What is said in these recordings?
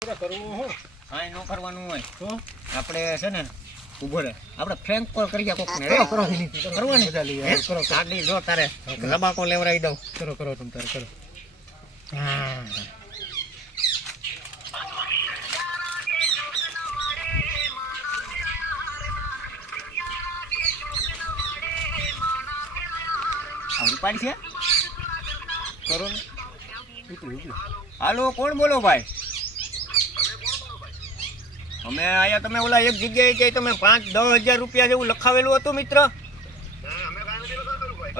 કરવું હું હા નો કરવાનું હોય તો આપણે છે ને ઉભો રહે આપણે ફ્રેન્ક કોલ કરીએ કોકને કરવાની મજા લઈએ કરો ગાડી જો તારે રબાકો લેવરાઈ દઉં કરો તમ તારે કરો હા પાડી છે કરો ને ઉપડી હાલો કોણ બોલો ભાઈ અમે આયા તમે ઓલા એક જગ્યાએ કે તમે 5-10 હજાર રૂપિયા જેવું લખાવેલું હતું મિત્ર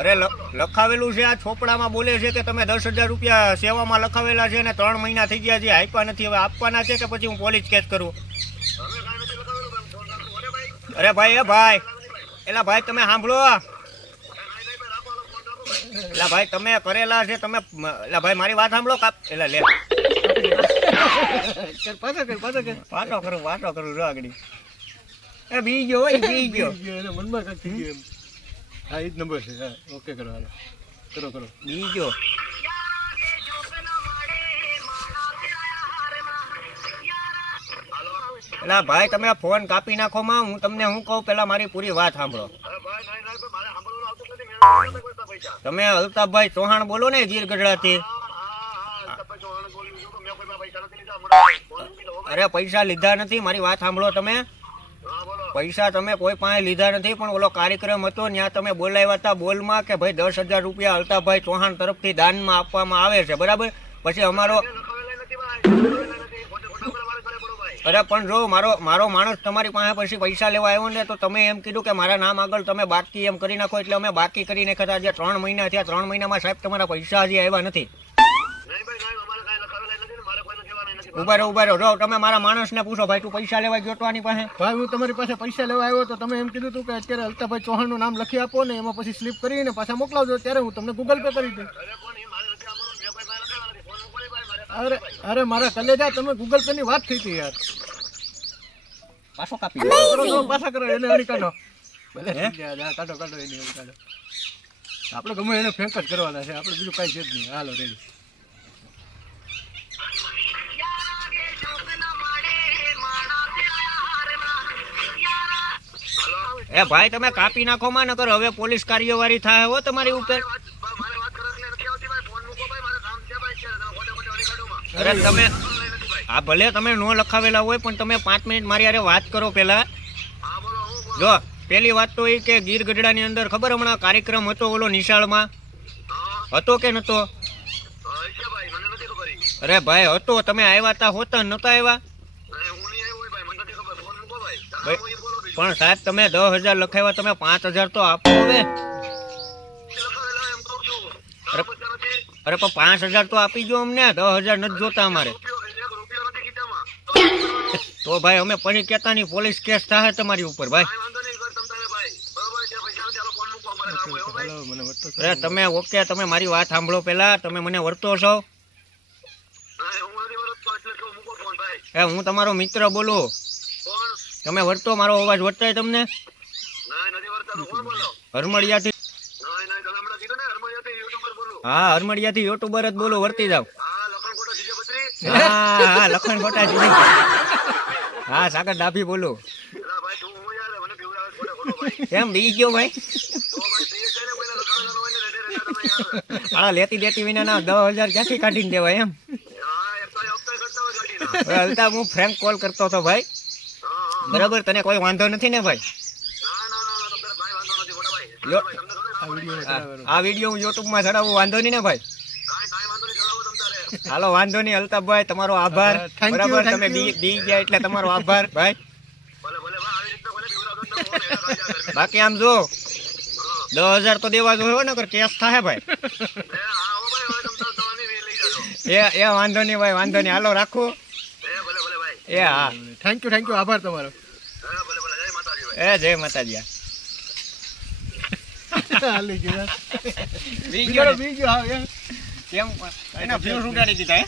અરે લખાવેલું છે આ છોપડામાં બોલે છે કે તમે 10,000 રૂપિયા સેવામાં લખાવેલા છે અને 3 મહિના થઈ ગયા છે આપ્યા નથી હવે આપવાના છે કે પછી હું પોલીસ કેસ કરું અરે ભાઈ એ ભાઈ એલા ભાઈ તમે સાંભળો એલા ભાઈ તમે કરેલા છે તમે એલા ભાઈ મારી વાત સાંભળો એલા લે વાતો કરું રો આગળ એ બી ગયો હોય બી ગયો એને મનમાં કાંઈક થઈ ગયું એમ હા એ જ નંબર છે હા ઓકે કરો હાલો કરો બી ગયો એલા ભાઈ તમે ફોન કાપી નાખો માં હું તમને હું કહું પેલા મારી પૂરી વાત સાંભળો તમે અલ્તાફભાઈ ચૌહાણ બોલો ને ગીર ગઢડાથી અરે પૈસા લીધા નથી મારી વાત સાંભળો તમે પૈસા તમે કોઈ પાસે લીધા નથી પણ ઓલો કાર્યક્રમ હતો ત્યાં તમે બોલાવ્યા હતા બોલમાં કે ભાઈ 10,000 રૂપિયા અલ્તાફભાઈ ચૌહાણ તરફથી દાનમાં આપવામાં આવે છે બરાબર પછી અમારો અરે પણ જો મારો માણસ તમારી પાસે પછી પૈસા લેવા આવ્યો ને તો તમે એમ કીધું કે મારા નામ આગળ તમે બાકી એમ કરી નાખો એટલે અમે બાકી કરી નાખ્યા જે 3 મહિના થયા 3 મહિનામાં સાહેબ તમારા પૈસા હજી આવ્યા નથી ઉભા રહો તમે મારા માણસને પૂછો ભાઈ તું પૈસા લેવા ગયો તો આની પાસે ભાઈ હું તમારી પાસે પૈસા લેવા આવ્યો તો તમે એમ કીધું હતું કે અત્યારે અલ્તાફભાઈ ચૌહાણનું નામ લખી આપો ને એમાં પછી સ્લીપ કરીને પાછા મોકલાવજો ત્યારે હું તમને ગૂગલ પે કરી દઉં અરે મારા કલેજા તમે ગૂગલ પે ની વાત થઈ હતી યાર પાછો કાપી પાછા કરો એને હણી કાઢો ભલે કાઢો એને હણી કાઢો આપણે ગમે એને ફેંક જ કરવાના છે આપણે બીજું કાંઈ છે જ નહીં હાલો રેડી એ ભાઈ તમે કાપી નાખો માં નકર હવે પોલીસ કાર્યવાહી થાય હો તમારી ઉપર અરે તમે હા ભલે તમે નો લખાવેલા હોય પણ તમે 5 મિનિટ મારી હારે વાત કરો પેલા જો પેલી વાત તો એ કે ગીર ગઢડાની અંદર ખબર હમણાં કાર્યક્રમ હતો ઓલો નિશાળમાં હતો કે નતો અરે ભાઈ હતો તમે આવ્યા તા હોતા નતા આવ્યા પણ સાહેબ તમે 10,000 લખાવ્યા તમે 5,000 તો આપો હવે અરે પણ 5,000 તો આપી જો અમને 10,000 નથી જોતા અમારે તો ભાઈ અમે પછી કેતા નહીં પોલીસ કેસ થાય તમારી ઉપર ભાઈ અરે તમે ઓકે તમે મારી વાત સાંભળો પેલા તમે મને વર્તો છો એ હું તમારો મિત્ર બોલું તમે વર્તો મારો અવાજ વર્તાય તમને હરમડિયાથી હા હરમડિયાથી યુટ્યુબર જ બોલો વર્તી જાવ હા લખણ ખોટા છે હા સાગર ડાભી બોલો કેમ બી ગયો ભાઈ હા લેતી વિના ના 10,000 ક્યાંથી કાઢીને દેવાય એમ અલ્તાફ હું ફ્રેન્ક કોલ કરતો હતો ભાઈ બરાબર તને કોઈ વાંધો નથી ને ભાઈ આ વિડીયો હું યુટ્યુબ માં ચડાવું વાંધો નહીં ને ભાઈ હાલો વાંધો નહીં અલ્તાફભાઈ તમારો આભાર બરાબર તમે બી ગયા એટલે તમારો આભાર ભાઈ બાકી આમ જો 10,000 તો દેવા જોઈએ ને કેસ થાય ભાઈ એ વાંધો નહીં ભાઈ વાંધો નહીં હાલો રાખો એ હા થેન્ક યુ આભાર તમારો એ જય માતાજી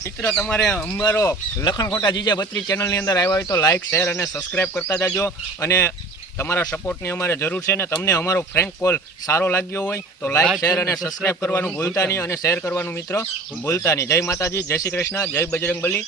મિત્ર તમારે અમારો લખણ ખોટા જીજા બત્રી ચેનલ ની અંદર આવ્યા હોય તો લાઈક શેર અને સબસ્ક્રાઇબ કરતા જાજો અને તમારા સપોર્ટની અમારે જરૂર છે ને તમને અમારો ફ્રેન્ક કોલ સારો લાગ્યો હોય તો લાઈક શેર અને સબસ્ક્રાઇબ કરવાનું ભૂલતા નહીં અને શેર કરવાનું મિત્રો ભૂલતા નહીં જય માતાજી જય શ્રી કૃષ્ણ જય બજરંગબલી